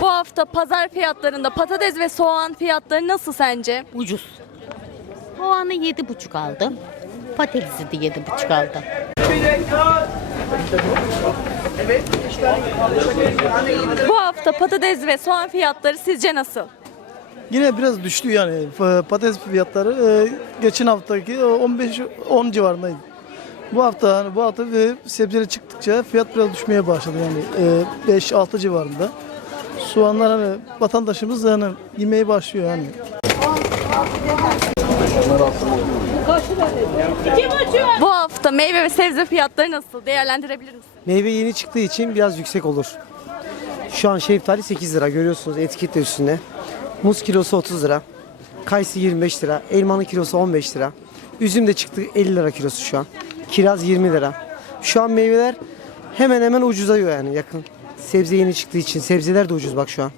Bu hafta pazar fiyatlarında patates ve soğan fiyatları nasıl sence? Ucuz. Soğanı yedi buçuk aldım. Patatesi de yedi buçuk aldım. Bu hafta patates ve soğan fiyatları sizce nasıl? Yine biraz düştü yani patates fiyatları e, geçen haftaki e, 15 10 civarındaydı. Bu hafta hani bu hafta e, sebzeler çıktıkça fiyat biraz düşmeye başladı yani 5 6 civarında. Soğanlar hani vatandaşımız da hani yemeye başlıyor yani. Bu hafta meyve ve sebze fiyatları nasıl? Değerlendirebilir misiniz? Meyve yeni çıktığı için biraz yüksek olur. Şu an şeftali 8 lira görüyorsunuz etiketle üstünde. Muz kilosu 30 lira. Kayısı 25 lira. Elmanın kilosu 15 lira. Üzüm de çıktı 50 lira kilosu şu an. Kiraz 20 lira. Şu an meyveler hemen hemen ucuzayıyor yani yakın. Sebze yeni çıktığı için sebzeler de ucuz bak şu an.